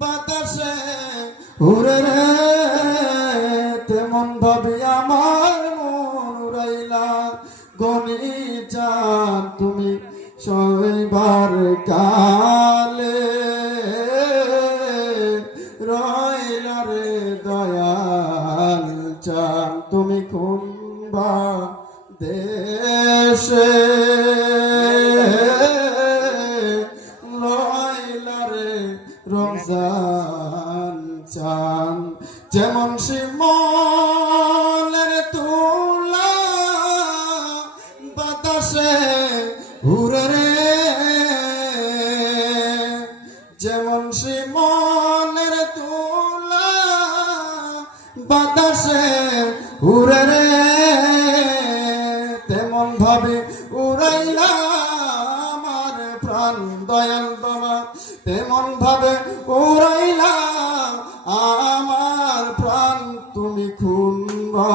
বাতাসে উড়ে রে তেমন ভাবে আমার মন উড়াইলা গনি চাঁদ তুমি শৈবার কালে রইলা রে দয়াল চাঁদ তুমি কোনবা দেশে রইলা রে রমজান চাঁদ যেমন শিমলের তুলা বাতাসে উড়ে রে যেমন শিমলের তুলা বাতাসে উড়ে রে তেমন ভাবে উড়াইলা আমার প্রাণ দয়াল বাবা তেমন ভাবে উড়াইলা আমার প্রাণ তুমি খুনবা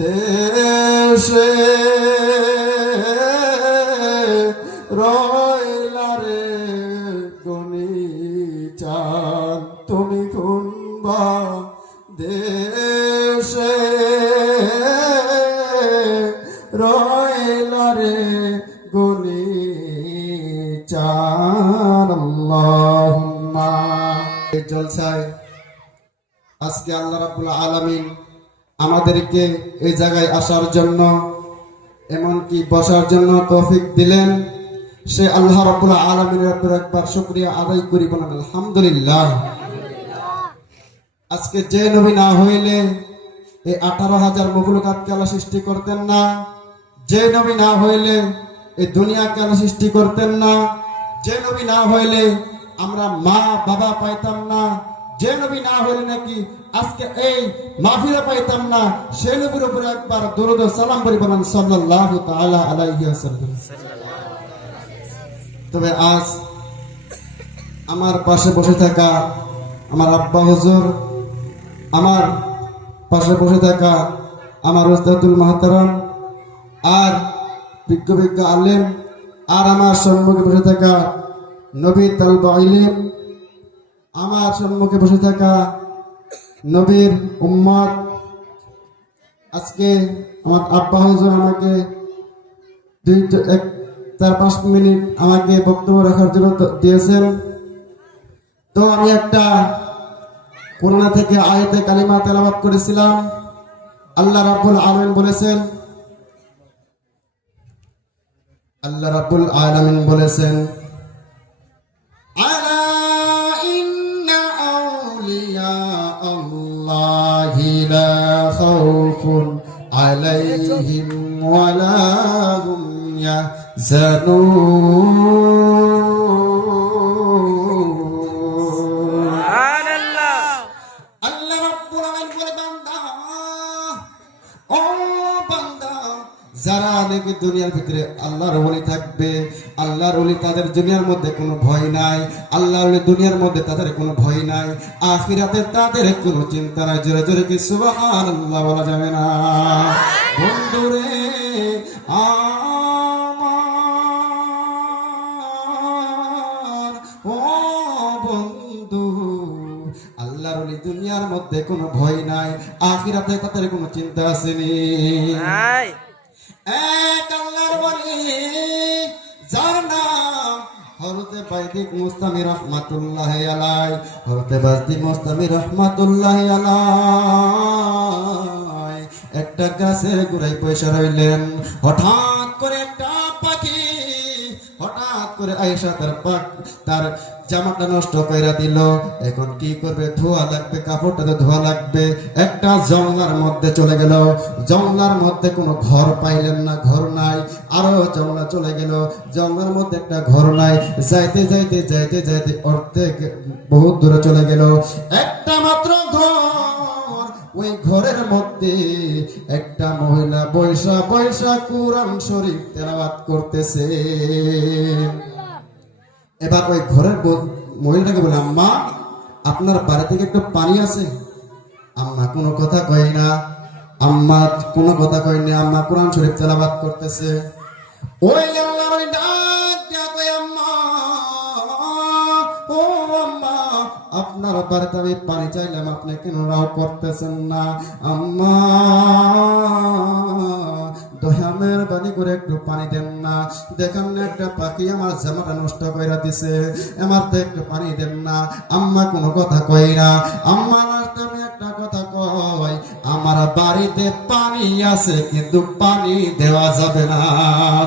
দেশে রইলা রে গনি চাঁদ তুমি খুনবা দেশে রইলা রে গনি চাঁদ আল্লাহুম্মা এই জলসায় আজকে আল্লাহ রাব্বুল আলামিন আমাদেরকে এই জায়গায় আসার জন্য এমনকি বসার জন্য তৌফিক দিলেন সে আল্লাহ রাব্বুল আলামিনের উপর একবার শুকরিয়া আদায় করি বলেন আলহামদুলিল্লাহ। আজকে যে নবী না হইলে এই 18,000 মখলুকাতকে আল্লাহ সৃষ্টি করতেন না, যে নবী না হইলে এই দুনিয়াকে আল্লাহ সৃষ্টি করতেন না, যে নবী না হইলে আমরা মা বাবা পাইতাম না, যে নবী না হইলে নাকি আজকে এই মাহফিল পাইতাম না। সে নবীর উপরে একবার দরুদ ও সালাম পড়ি বলেন সাল্লাল্লাহু তাআলা আলাইহি ওয়াসাল্লাম। তবে আজ আমার পাশে বসে থাকা আমার আব্বা হুজুর, আমার পাশে বসে থাকা আমার উস্তাদুল মুহতারাম আর বিজ্ঞ বিজ্ঞ আলেম আর আমার সম্মুখে বসে থাকা নবী তালবা ইলম, আমার সম্মুখে বসে থাকা নবীর উম্মত। আজকে আমার আব্বা হুজুর আমাকে 4-5 মিনিট আমাকে বক্তব্য রাখার জন্য দিয়েছেন। তো আমি একটা কোরআন থেকে আয়াতে কালিমা তেলাওয়াত করেছিলাম। আল্লাহ রাব্বুল আলামিন বলেছেন, আল্লাহ রাব্বুল আলামিন বলেছেন আলা ইন্না আউলিয়া আল্লাহি লা খাউফুন আলাইহিম ওয়া লা হুম ইয়াহজানুন। যারা নাকি দুনিয়ার ভিতরে আল্লাহর ওলি থাকবে, আল্লাহর ওলি তাদের দুনিয়ার মধ্যে কোনো ভয় নাই, আল্লাহর ওলি দুনিয়ার মধ্যে তাদের কোনো ভয় নাই, আখিরাতে তাদের কোনো চিন্তা নাই। জোরে জোরে কি সুবহানাল্লাহ বলা যাবে না? বন্ধুরে আমার ও বন্ধু, আল্লাহর ওলি দুনিয়ার মধ্যে কোনো ভয় নাই, আখিরাতে তাদের কোনো চিন্তা আসেনি। এক আল্লাহর ওলি যার নাম হযরতে বাইদিক মুস্তামি রাহমাতুল্লাহি আলাইহি, হযরতে বাইদিক মুস্তামি রাহমাতুল্লাহি আলাইহি একটা গাছের গোড়ায় বসে রইলেন। হঠাৎ করে একটা পাখি হঠাৎ করে আয়েশা তার জামাটা নষ্ট কইরা দিল। এখন কি করবে? ধোয়া লাগবে, কাপড়টা তো ধোয়া লাগবে। একটা জঙ্গলার মধ্যে চলে গেল। জঙ্গলার মধ্যে কোনো ঘর পাইলেন না, ঘর নাই। আরো জঙ্গলা চলে গেল, জঙ্গলার মধ্যে একটা ঘর নাই। যাইতে যাইতে যাইতে যাইতে অর্ধেক বহুত দূরে চলে গেল। একটা মাত্র ঘর, ওই ঘরের মধ্যে একটা মহিলা বৈশা বৈশা কুরআন শরীফ তেলাওয়াত করতেছে। এবার ওই ঘরের মহিলাটাকে বলে, আম্মা আপনার বাড়ি থেকে একটু পানি আছে? আম্মা কোনো কথা কয় না, আম্মা কোনো কথা কয়নি, আম্মা কোরআন শরীফ তেলাওয়াত করতেছে। ওই আল্লাহর ওলি ডাক দিয়া কয়, আম্মা ও আম্মা আপনার বাড়িতে আমি পানি চাইলাম, আপনি কেন রাও করতেছেন না? আম্মা দয়া মেহরবানি করে একটু পানি দেন না, দেখেন না একটা পাখি আমার জামাটা নষ্ট কইরা দিছে, আমার তো একটু পানি দেন না। আম্মা কোনো কথা কই না। আম্মা লাস্টে আমি একটা কথা কই, আমার বাড়িতে পানি আছে কিন্তু পানি দেওয়া যাবে না।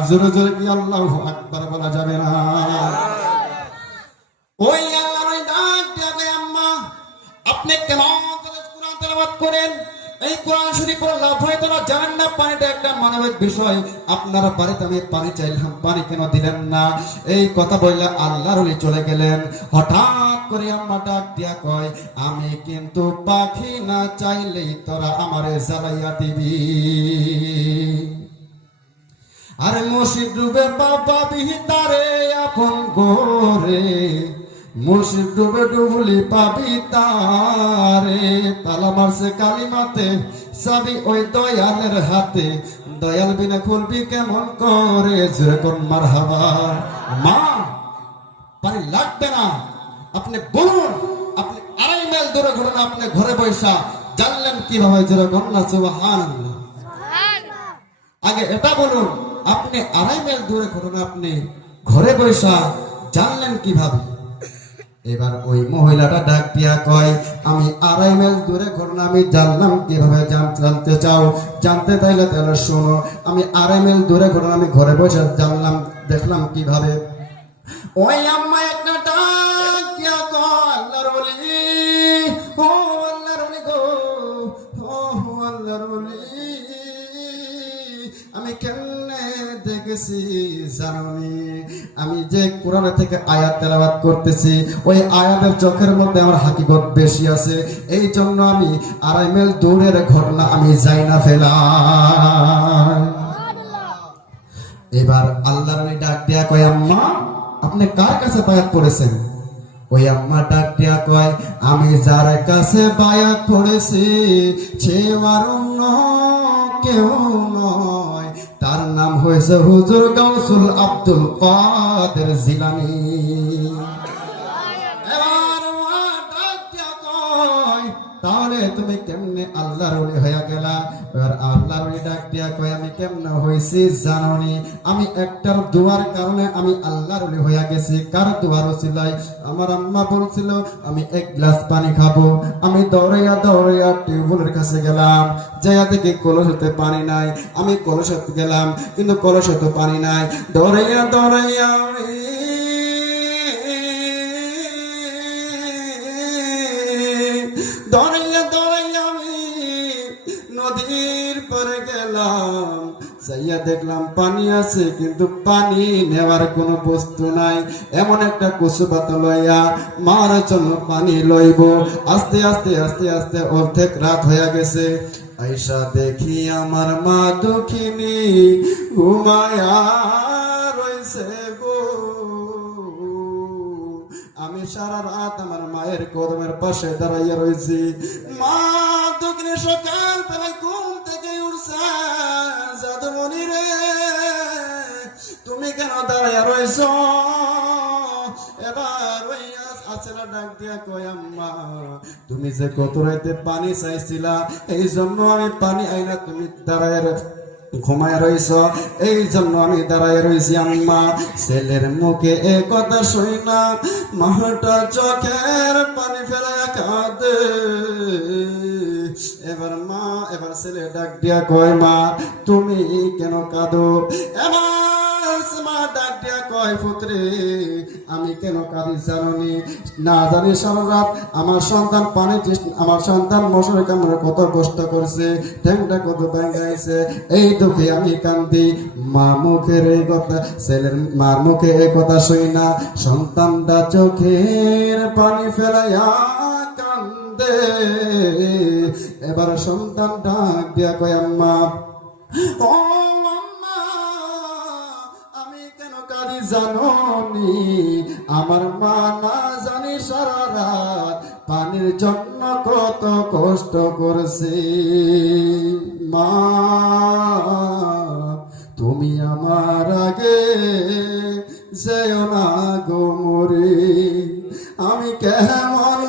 জোরে জোরে কি আল্লাহু আকবার বলা যাবে না? ওই আল্লাহর ওই ডাক দেবে, আম্মা আপনি কেমন কোরআন তেলাওয়াত করেন, এই কোরআন শরীফ পড়লে হয়তো না জানেন না পানিটা একটা মানবিক বিষয়। আপনার বাড়িতে আমি পানি চাইলাম, পানি কেন দিলেন না? এই কথা বললে আল্লাহর ওলি চলে গেলেন। হঠাৎ করে আম্মা ডাক দিয়া কয়, আমি কিন্তু পাখি না চাইলেই তোরা আমারে জ্বালাইয়া দিবি। আরে মসজিদ ডুবে বাবা বিহিতারে আপন গোরে, মুর্শিদ ডুবে ডুবলি পাবি তারে, তালা মারছে কালিমাতে চাবি ওই দয়ালের হাতে, দয়াল বিনা খুলবি কেমন করে? যেরকম মারহাবা। মা পানি লাগবে না, আপনি বলুন, আপনি 2.5 মাইল দূরে ঘুরুন, আপনি ঘরে বৈশা জানলেন কিভাবে? যেরকম না সুবহানাল্লাহ। আগে এটা বলুন, আপনি 2.5 মাইল দূরে ঘুরুন, আপনি ঘরে বৈশা জানলেন কিভাবে? এবার ওই মহিলাটা ডাক দিয়া কয়, আমি 2.5 মাইল দূরে ঘটনা আমি জানলাম কিভাবে? জানতে চাও? জানতে চাইলে তাহলে শোনো, আমি 2.5 মাইল দূরে ঘটনা আমি ঘরে বসে জানলাম, দেখলাম কিভাবে। ওই আম্মা একটা ডাক দিয়া কয়, আল্লাহর ওলি, ও আল্লাহর ওলি গো, ও আল্লাহর ওলি, আমি কেমনে দেখেছি জানি? আমি যে কোরআন থেকে আয়াত তেলাওয়াত করতেছি, ওই আয়াতের চোখের মধ্যে আমার হাকিকত বেশি আছে, এই জন্য আমি 2.5 মাইল দূরের ঘটনা আমি যাই না ফেলা। এবার আল্লাহর ওলি ডাক দিয়া কয়, আম্মা আপনি কার কাছে বায়াত পড়েছেন? ওই আম্মা ডাক দিয়া কয়, আমি যার কাছে বায়াত পড়েছি সে আর অন্য কেউ নয়, তার নাম হয়েছে হুজুর গাউসুল আব্দুল কাদের জিলানী। তাহলে তুমি কেমনে আল্লাহর ওলি হয়ে গেলা? এবার আল্লাহর ওলি ডাক দিয়া কয়, আমি কেমনে হইছি জানোনি? আমি একটার দোয়ার কারণে আমি আল্লাহর ওলি হয়ে গেছি। কার দোয়ার ওসিলায়? আমার আম্মা বলছিল আমি 1 গ্লাস পানি খাবো, আমি দৌড়াইয়া দৌড়াইয়া টিউবওয়েলের কাছে গেলাম, যাইয়া দেখি কলসতে পানি নাই। আমি কলসতে গেলাম কিন্তু কলসতে পানি নাই। দৌড়াইয়া দৌড়াইয়া দৌড়াইয়া দৌড়াইয়া আমি নদীর পারে গেলাম, যাইয়া দেখলাম পানি আছে কিন্তু পানি নেওয়ার কোনো বস্তু নাই। এমন একটা কচু পাতা লইয়া মার জন্য পানি লইব, আস্তে আস্তে আস্তে আস্তে অর্ধেক রাত হয়ে গেছে। আইসা দেখি আমার মা দুঃখিনী ঘুমায়া রইছে গো। আমি সারা রাত আমার মায়ের কদমের পাশে দাঁড়াইয়া রয়েছি। মা দুঃখিনী সকাল বেলায় ঘুম থেকে উঠছে, জাদুমণি রে তুমি কেন দাঁড়াইয়া রয়েছ? এবার ওই আছেলা ডাক দিয়া কয়, আম্মা তুমি যে কত রাতে পানি চাইছিলা, এই জন্য আমি পানি আইনা তুমি দাঁড়ায় ঘুমায় রইছ, এই জন্য আমি দাঁড়ায় রইছি। আম্মা ছেলের মুখে এ কথা শুই না মাটা চোখের পানি ফেলায় কাঁদে। এবার ছেলে ডাক দিয়া কয়, মা তুমি কেন কাঁদো? এবার মা ডাক দিয়া কয়, পুত্রে আমি কেন কাঁদি জানি না? জানি সারা রাত আমার সন্তান পানি আমার সন্তান মশার কামড়ে কত কষ্ট করছে, ঠ্যাংটা কত ব্যাঙ্গাইছে, এই দুঃখে আমি কান্দি। মা মুখের এই কথা, ছেলের মার মুখে এই কথা শুই না সন্তানটা চোখের পানি ফেলাইয়া কান্দে। এবার সন্তান ডাক দিয়া কয়, আম্মা ও আম্মা আমি কেন কাঁদি জানি? আমার মা না জানি সারা রাত পানির জন্য কত কষ্ট করেছে। মা তুমি আমার আগে যেও না গো মরে, আমি কেমন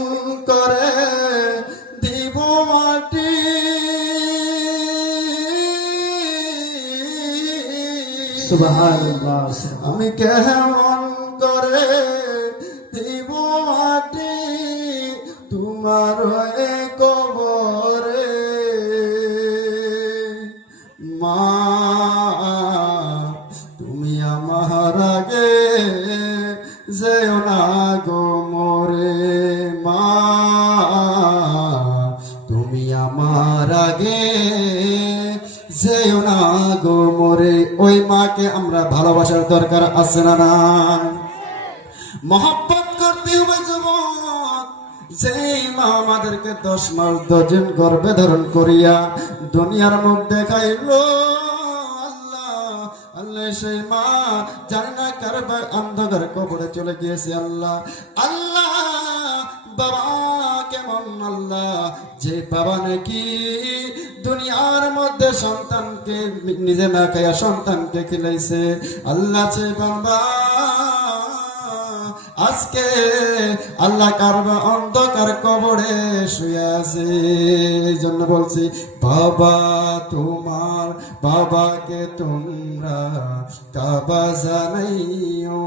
সুবহানাল্লাহ। আমি কেমন করে দিব মাটি তোমার হয়ে কবরে মা, তুমি আমার আগে যেও না গো মোরে মা, তুমি আমার আগে যেও না গো মোরে। ওই মাকে আমরা ভালোবাসার দরকার আছে না নাই? মহব্বত করতে হবে যুবক। যেই মা আমাদেরকে 10 মাস 10 দিন গর্ভে ধারণ করিয়া দুনিয়ার মুখ দেখাইলো, আল্লাহ সেই মা জানি না কার অন্ধকার কবরে চলে গিয়েছে। আল্লাহ আল্লাহ বাবা কেমন আল্লাহ, যে বাবা নাকি দুনিয়ার মধ্যে সন্তানকে নিজে না খাইয়া সন্তানকে খিলাইছে। আল্লাহ সে বাবা আজকে আল্লাহ কারবা অন্ধকার কবরে শুয়ে আছে। এই জন্য বলছি বাবা তোমার বাবাকে তোমরা কাবা জানাইও,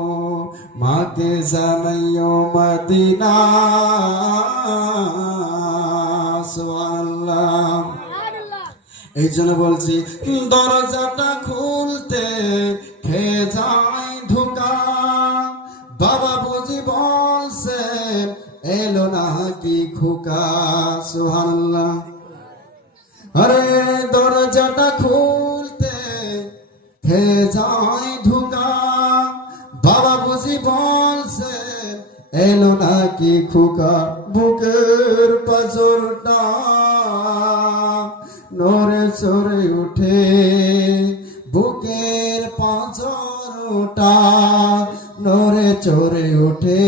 মাকে জানাইও মদিনা। সুবহানাল্লাহ। এই জন্য বলছি দরজাটা খুলতে খেয়ে যায় ধোকা, বাবা বুঝি বলছে এলো নাকি খোকা। সুবহানাল্লাহ। আরে দরজাটা খুলতে খেয়ে যায় ধোকা, বাবা বুঝি বলছে এলো নাকি খোকা। বুকের পাঁজরটা নড়ে চড়ে উঠে, বুকের পাঁজরটা নড়ে চড়ে উঠে,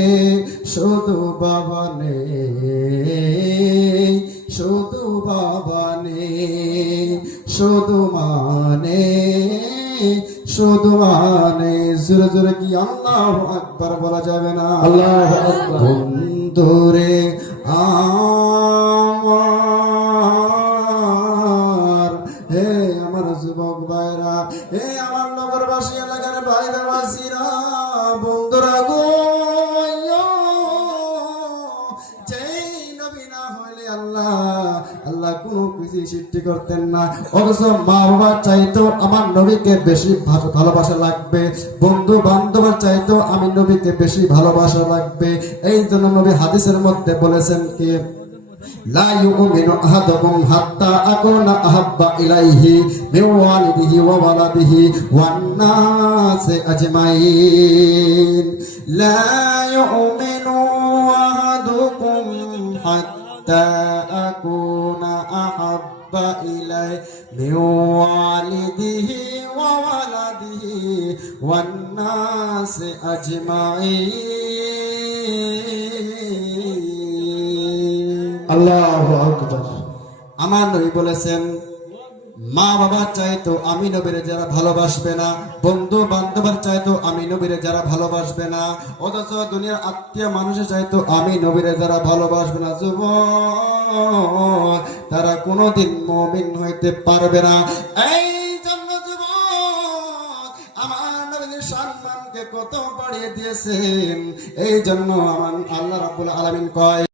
শুধু বাবা নেই, শুধু বাবা নেই, শুধু মানে, শুধু মানে। জোরে জোরে কি আল্লাহু আকবার বলা যাবে না? আল্লাহু আকবার। বন্ধুরে আমার, হে আমার যুবক ভাইরা, হে আমার নগরবাসী এলাকার ভাই বাবাসীরা, বন্ধুরা গো, যেই নবী না হইলে আল্লাহ কোনো কিছু সৃষ্টি করতেন না। অথচ মা বাবা চাইতো আমার নবীকে বেশি ভালোবাসা লাগবে, বন্ধু বান্ধবের চাইতো আমি নবীকে বেশি ভালোবাসা লাগবে। এই জন্য নবী হাদিসের মধ্যে বলেছেন কি, লা ইউমিনু আহাদুকুম হাত্তা আকুনা আহাব্বা ইলাইহি মিন ওয়ালিদিহি ওয়া ওয়ালাদিহি ওয়ান নাসি আজমাইন। লা ইউমিনু আহাদুকুম হাত্তা আকুনা আহাব্বা ইলাইহি মিন ওয়ালিদিহি ওয়া ওয়ালাদিহি ওয়ান নাসি আজমাইন। আল্লাহু আকবার। আমার নবী বলেছেন মা বাবা চাইতো আমি নবীরে যারা ভালোবাসবে না, বন্ধু বান্ধবের চাইতো আমি নবীরে যারা ভালোবাসবে না, অথচ দুনিয়ার আত্মীয় মানুষের চাইতো আমি নবীরে যারা ভালোবাসবে না, যুবক তারা কোনোদিন মুমিন হইতে পারবে না। এই জন্য যুবক আমার নবীর সম্মানকে কত বাড়িয়ে দিয়েছেন। এই জন্য আমার আল্লাহ রাব্বুল আলামিন কয়